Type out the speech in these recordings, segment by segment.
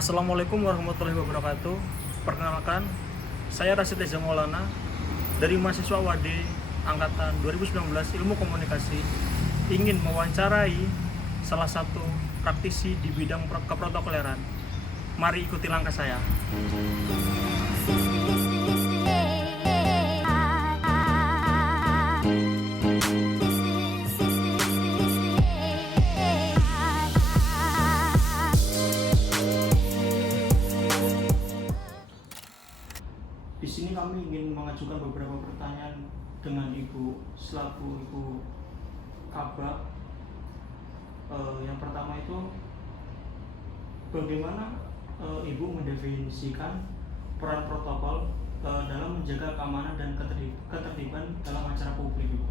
Assalamualaikum warahmatullahi wabarakatuh. Perkenalkan, saya Rasid Reza Maulana dari mahasiswa WAD angkatan 2019 Ilmu Komunikasi, ingin mewawancarai salah satu praktisi di bidang keprotokoleran. Mari ikuti langkah saya. Di sini kami ingin mengajukan beberapa pertanyaan dengan Ibu selaku Ibu Kabak. Yang pertama itu, bagaimana Ibu mendefinisikan peran protokol dalam menjaga keamanan dan ketertiban dalam acara publik, Ibu?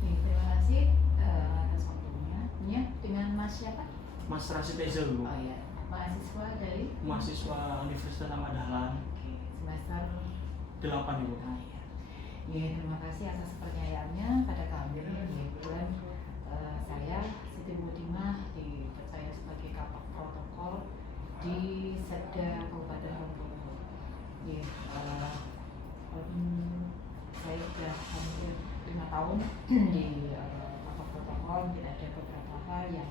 Terima kasih atas waktunya. Dengan Mas siapa? Mas Rasid Reza, Ibu. Oh iya, mahasiswa dari Mahasiswa Universitas Ahmad Dahlan. semester 8, Ibu. Oh iya. Ya, terima kasih atas percayaannya pada kami. Kebetulan saya Siti Mudimah dipercaya sebagai Kabak Protokol di Setda Kabupaten Ponorogo. Ya, saya sudah hampir 5 tahun di Kabak Protokol. Kita ada beberapa hal yang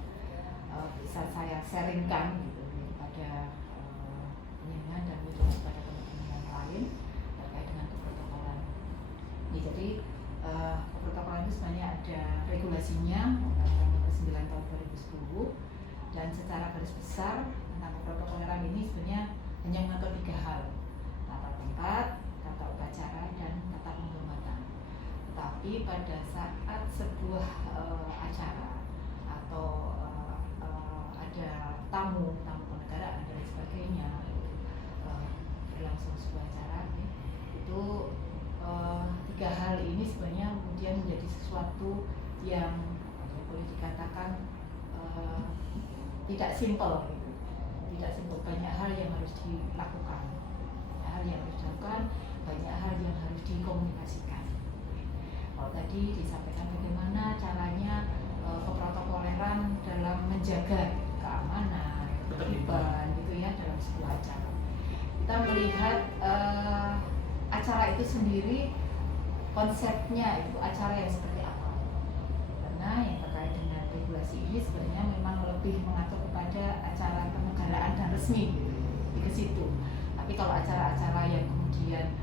bisa saya sharingkan gitu kepada penyengat dan juga kepada teman-teman yang lain terkait dengan keprotokolan. Ya, jadi keprotokolan itu sebenarnya ada regulasinya, Undang-Undang Nomor 9 Tahun 2010, dan secara garis besar tentang keprotokoleran ini sebenarnya hanya mengatur 3 hal: tata tempat, tata upacara, dan tata penghormatan. Tetapi pada saat sebuah acara atau ada tamu kenegaraan dan sebagainya, berlangsung sebuah acara, itu 3 hal ini sebenarnya kemudian menjadi sesuatu yang boleh dikatakan tidak simpel, gitu. Tidak simpel, banyak hal yang harus dilakukan, banyak hal yang harus dikomunikasikan. Kalau tadi disampaikan bagaimana caranya keprotokoleran dalam menjaga keamanan, ketertiban gitu ya dalam sebuah acara. Kita melihat acara itu sendiri, konsepnya itu acara yang seperti apa. Karena yang terkait dengan regulasi ini sebenarnya memang lebih mengatur kepada acara kenegaraan dan resmi gitu, ke situ. Tapi kalau acara-acara yang kemudian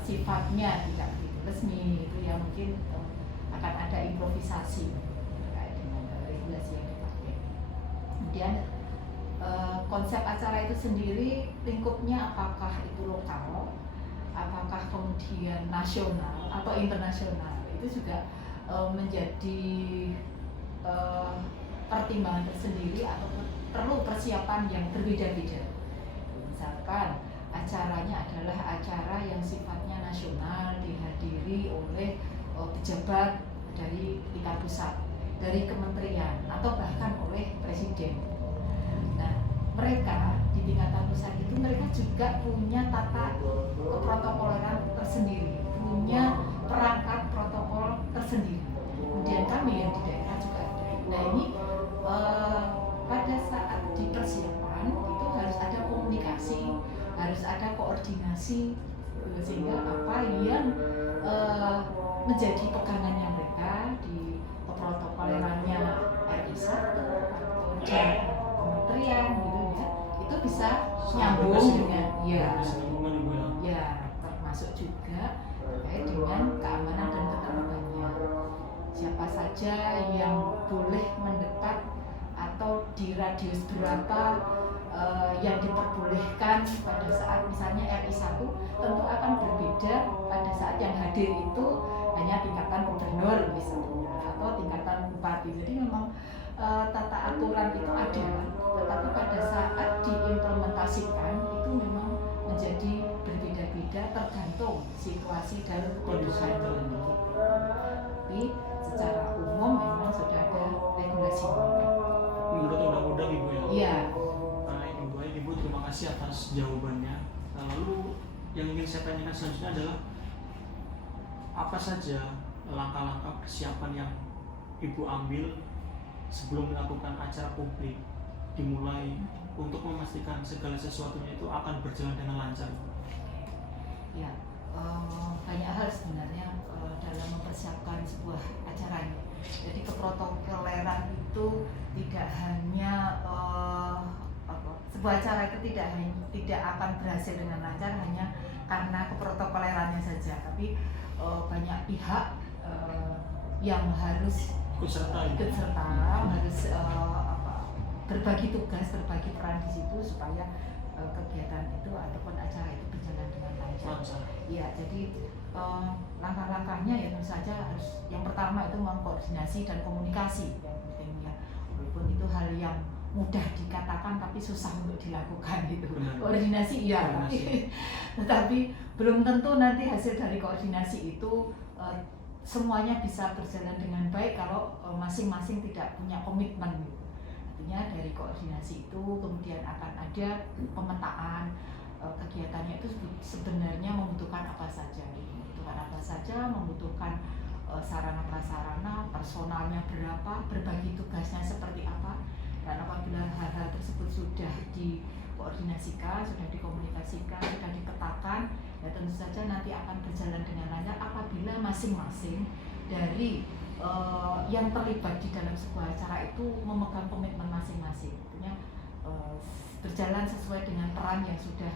sifatnya tidak begitu resmi, itu ya mungkin akan ada improvisasi terkait dengan regulasi yang dipakai. Kemudian konsep acara itu sendiri, lingkupnya apakah itu lokal, apakah kemudian nasional atau internasional, itu juga menjadi pertimbangan tersendiri atau perlu persiapan yang berbeda-beda. Misalkan acaranya adalah acara yang sifatnya nasional, dihadiri oleh pejabat dari tingkat pusat, dari kementerian, atau bahkan oleh presiden. Nah, mereka di tingkatan pusat itu mereka juga punya tata keprotokoleran tersendiri, punya perangkat protokol tersendiri. Kemudian kami yang di daerah juga ada. Nah, ini pada saat di persiapan itu harus ada komunikasi, harus ada koordinasi, sehingga apa yang menjadi pegangannya mereka di keprotokolerannya RI 1 atau di kementerian gitu ya, itu bisa nyambung dengan ya termasuk juga terkait dengan keamanan dan ketertibannya. Siapa saja yang boleh mendekat atau di radius berapa yang diperbolehkan pada saat misalnya RI 1 tentu akan berbeda pada saat yang hadir itu hanya tingkatan gubernur misalnya atau tingkatan bupati. Jadi memang tata aturan itu ada, tetapi pada saat diimplementasikan itu memang menjadi berbeda-beda tergantung situasi dan kebutuhan. Tapi secara umum memang sudah ada regulasinya. Menurut undang-undang, Ibu ya? Iya. Baik, Ibu, terima kasih atas jawabannya. Lalu yang ingin saya tanyakan selanjutnya adalah apa saja langkah-langkah persiapan yang Ibu ambil sebelum melakukan acara publik dimulai untuk memastikan segala sesuatunya itu akan berjalan dengan lancar? Ya, banyak hal sebenarnya dalam mempersiapkan sebuah acara ini. Jadi keprotokoleran itu tidak hanya sebuah acara itu tidak akan berhasil dengan lancar hanya karena keprotokolerannya saja, tapi banyak pihak yang harus ikut serta, harus berbagi tugas, berbagi peran di situ supaya kegiatan itu ataupun acara itu berjalan dengan lancar. Ya, jadi langkah-langkahnya ya tentu saja harus, yang pertama itu mengkoordinasi dan komunikasi yang penting ya, walaupun itu hal yang mudah dikatakan tapi susah untuk dilakukan gitu. Benar. Koordinasi iya, tetapi belum tentu nanti hasil dari koordinasi itu semuanya bisa berjalan dengan baik kalau masing-masing tidak punya komitmen gitu. Artinya dari koordinasi itu kemudian akan ada pemetaan kegiatannya itu sebenarnya membutuhkan apa saja, membutuhkan sarana prasarana, personalnya berapa, berbagi tugasnya seperti apa. Dan apabila hal-hal tersebut sudah dikoordinasikan, sudah dikomunikasikan, sudah dipetakan, ya tentu saja nanti akan berjalan dengan lancar apabila masing-masing dari yang terlibat di dalam sebuah acara itu memegang komitmen masing-masing. Artinya berjalan sesuai dengan peran yang sudah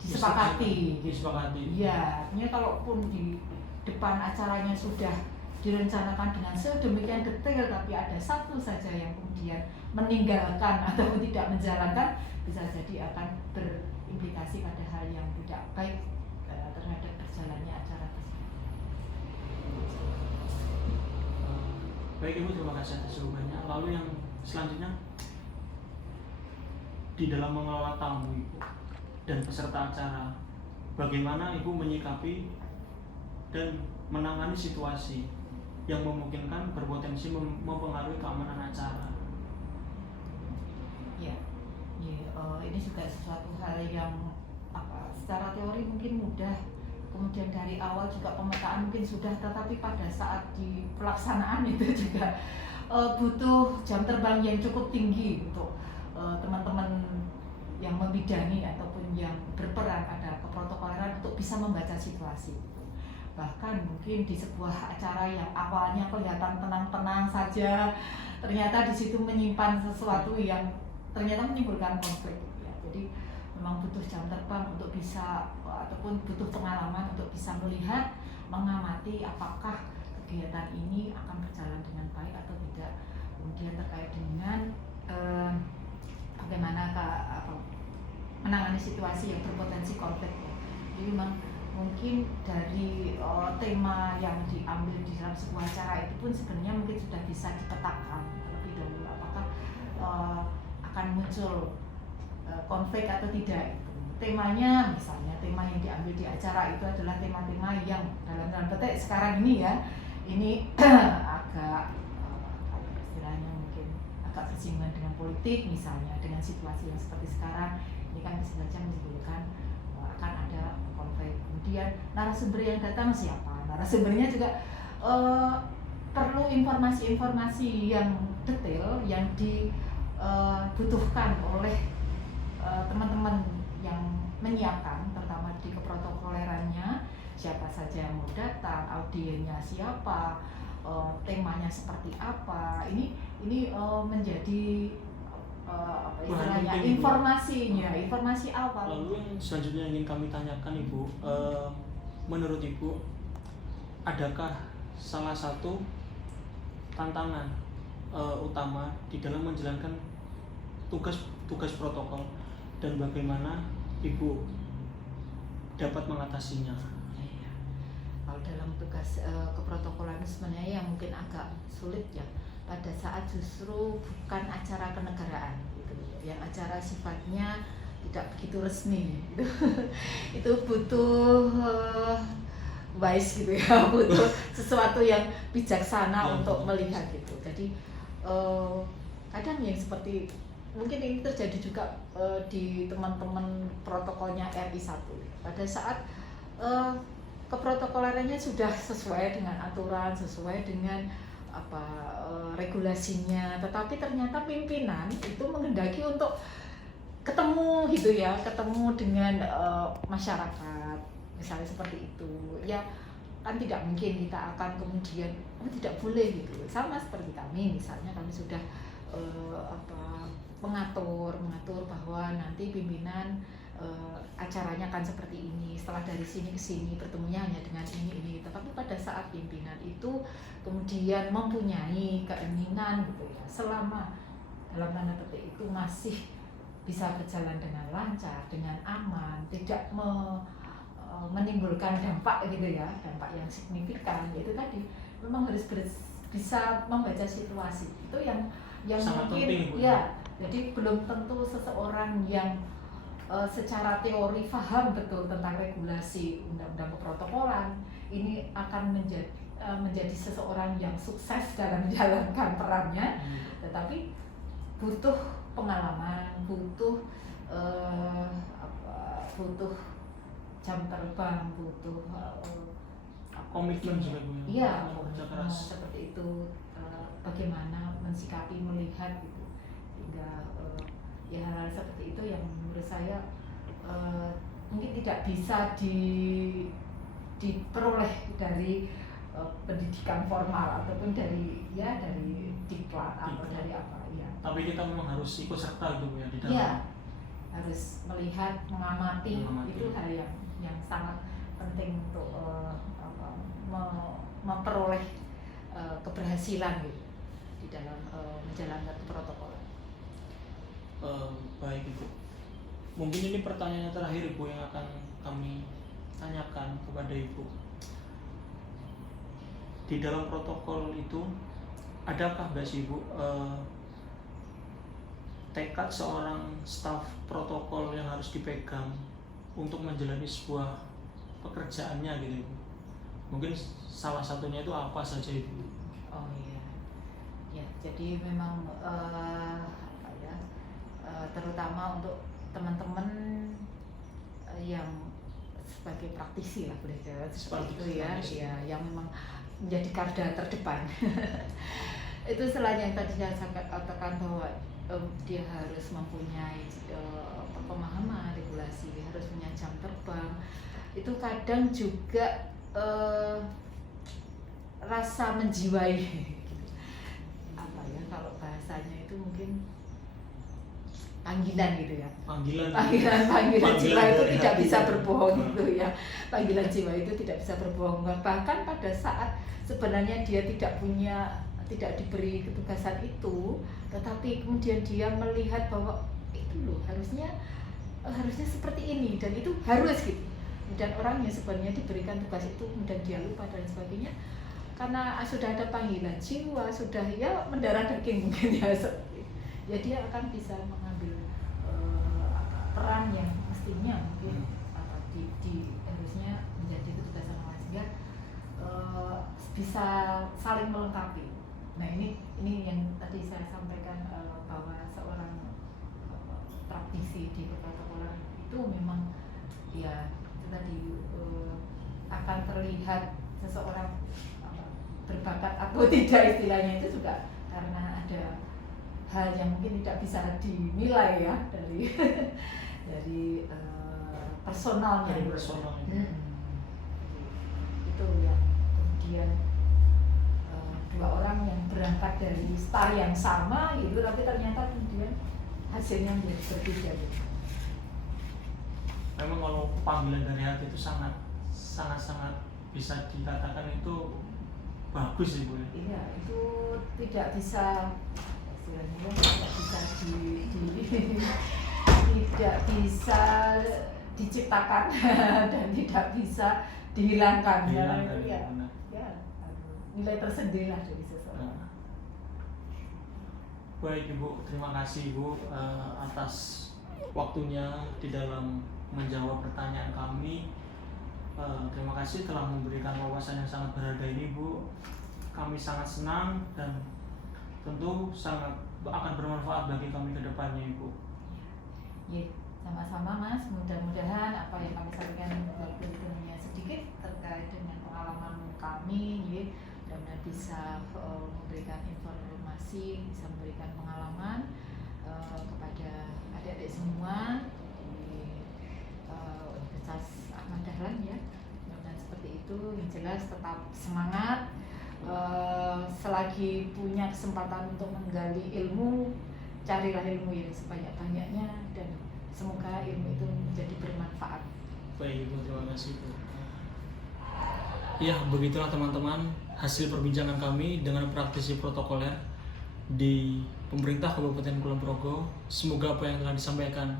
disepakati. Ya, artinya kalaupun di depan acaranya sudah direncanakan dengan sedemikian detail tapi ada satu saja yang kemudian meninggalkan atau tidak menjalankan, bisa jadi akan berimplikasi pada hal yang tidak baik terhadap berjalannya acara tersebut. Baik Ibu, terima kasih atas jawabannya. Lalu yang selanjutnya, di dalam mengelola tamu Ibu dan peserta acara, bagaimana Ibu menyikapi dan menangani situasi yang memungkinkan berpotensi mempengaruhi keamanan acara? Ya, ini juga sesuatu hal yang secara teori mungkin mudah, kemudian dari awal juga pemetaan mungkin sudah, tetapi pada saat di pelaksanaan itu juga butuh jam terbang yang cukup tinggi untuk teman-teman yang membidangi ataupun yang berperan pada keprotokoleran untuk bisa membaca situasi. Bahkan mungkin di sebuah acara yang awalnya kelihatan tenang-tenang saja, ternyata di situ menyimpan sesuatu yang ternyata menimbulkan konflik. Ya, jadi memang butuh jam terbang untuk bisa ataupun butuh pengalaman untuk bisa melihat, mengamati apakah kegiatan ini akan berjalan dengan baik atau tidak. Kemudian terkait dengan bagaimana menangani situasi yang berpotensi konflik. Jadi memang mungkin dari tema yang diambil di dalam sebuah acara itu pun sebenarnya mungkin sudah bisa dipetakan terlebih dahulu apakah akan muncul konflik atau tidak. Temanya misalnya tema yang diambil di acara itu adalah tema-tema yang dalam petik sekarang ini ya, ini agak istilahnya mungkin agak bersinggungan dengan politik misalnya, dengan situasi yang seperti sekarang ini kan bisa saja menimbulkan akan ada konflik. Kemudian narasumber yang datang siapa? Narasumbernya juga perlu informasi-informasi yang detail yang dibutuhkan oleh teman-teman yang menyiapkan, terutama di keprotokolerannya, siapa saja yang mau datang, audiennya siapa, temanya seperti apa. Ini menjadi istilahnya informasi awal. Lalu yang selanjutnya ingin kami tanyakan Ibu, menurut Ibu, adakah salah satu tantangan utama di dalam menjalankan tugas protokol dan bagaimana Ibu dapat mengatasinya? Kalau dalam tugas keprotokolan sebenarnya yang mungkin agak sulit ya, pada saat justru bukan acara kenegaraan gitu, yang acara sifatnya tidak begitu resmi gitu. Itu butuh wise gitu ya, butuh sesuatu yang bijaksana untuk melihat gitu. Jadi kadang yang seperti mungkin ini terjadi juga di teman-teman protokolnya RI1 pada saat keprotokolerannya sudah sesuai dengan aturan, sesuai dengan regulasinya, tetapi ternyata pimpinan itu menghendaki untuk ketemu gitu ya, ketemu dengan masyarakat, misalnya seperti itu ya. Kan tidak mungkin kita akan kemudian tidak boleh gitu, sama seperti kami misalnya, kami sudah mengatur bahwa nanti pimpinan acaranya akan seperti ini, setelah dari sini ke sini bertemunya hanya dengan ini. Tetapi pada saat pimpinan itu kemudian mempunyai keinginan gitu ya, selama dalam tanda petik itu masih bisa berjalan dengan lancar, dengan aman, tidak menimbulkan dampak gitu ya, dampak yang signifikan, yaitu tadi memang harus bisa membaca situasi. Itu yang sangat mungkin penting, Bu. Ya, jadi belum tentu seseorang yang secara teori paham betul tentang regulasi undang-undang keprotokolan ini akan menjadi seseorang yang sukses dalam menjalankan perannya, tetapi butuh pengalaman, butuh jam terbang, butuh komitmen juga, Bu. Iya, kerja keras. seperti itu, bagaimana mensikapi, melihat gitu, sehingga ya hal-hal seperti itu yang menurut saya mungkin tidak bisa diperoleh dari pendidikan formal ataupun dari diklat atau dari apa ya. Tapi kita memang harus ikut serta gitu ya di dalam. Iya, harus melihat, mengamati. Itu hal yang sangat penting untuk memperoleh keberhasilan gitu di dalam menjalankan protokol. Baik Ibu, mungkin ini pertanyaan terakhir Ibu yang akan kami tanyakan kepada Ibu. Di dalam protokol itu adakah nggak sih Ibu tekad seorang staf protokol yang harus dipegang untuk menjalani sebuah pekerjaannya gitu Ibu? Mungkin salah satunya itu apa saja Ibu? Oh iya, ya jadi memang terutama untuk teman-teman yang sebagai praktisi lah boleh seperti itu ya, yang memang menjadi garda terdepan. Itu selain yang tadi saya katakan bahwa dia harus mempunyai pemahaman regulasi, dia harus punya jam terbang. Itu kadang juga rasa menjiwai apa ya, kalau bahasanya itu mungkin panggilan gitu ya. Panggilan jiwa itu tidak bisa berbohong gitu ya. Panggilan jiwa itu tidak bisa berbohong. Bahkan pada saat sebenarnya dia tidak diberi ketugasan itu, tetapi kemudian dia melihat bahwa itu loh harusnya seperti ini dan itu harus gitu. Dan orang yang sebenarnya diberikan tugas itu kemudian dia lupa dan sebagainya, karena sudah ada panggilan jiwa, sudah ya mendarah daging mungkin ya dia akan bisa mengambil peran yang mestinya mungkin harusnya menjadi ketugasan orang, sehingga bisa saling melengkapi. Nah ini yang tadi saya sampaikan bahwa seorang praktisi di keprotokolan itu memang ya itu tadi akan terlihat seseorang berbakat atau tidak istilahnya itu juga karena ada hal yang mungkin tidak bisa dinilai ya dari personalnya. Itu yang kemudian dua orang yang berangkat dari star yang sama gitu, tapi ternyata kemudian hasilnya menjadi berbeda gitu. Memang kalau panggilan dari hati itu sangat bisa dikatakan itu bagus Ibu. Iya, itu tidak bisa istilahnya tidak bisa diciptakan dan tidak bisa dihilangkan. Ya, nilai tersendiri lah dari seseorang. Baik Ibu, terima kasih Ibu atas waktunya di dalam menjawab pertanyaan kami. Terima kasih telah memberikan wawasan yang sangat berharga ini Bu. Kami sangat senang dan tentu sangat akan bermanfaat bagi kami ke depannya Ibu. Ya, sama-sama Mas, mudah-mudahan apa yang kami sampaikan walaupun sedikit terkait dengan pengalaman kami ya, karena bisa memberikan informasi, bisa memberikan pengalaman kepada adik-adik semua di Universitas Ahmad Dahlan ya. Dan seperti itu, yang jelas tetap semangat. Selagi punya kesempatan untuk menggali ilmu, carilah ilmu yang sebanyak-banyaknya dan semoga ilmu itu menjadi bermanfaat. Baik, Ibu, terima kasih, Bu. Ya, begitulah teman-teman hasil perbincangan kami dengan praktisi protokoler di pemerintah Kabupaten Kulon Progo. Semoga apa yang telah disampaikan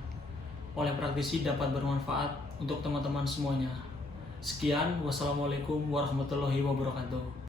oleh praktisi dapat bermanfaat untuk teman-teman semuanya. Sekian, wassalamualaikum warahmatullahi wabarakatuh.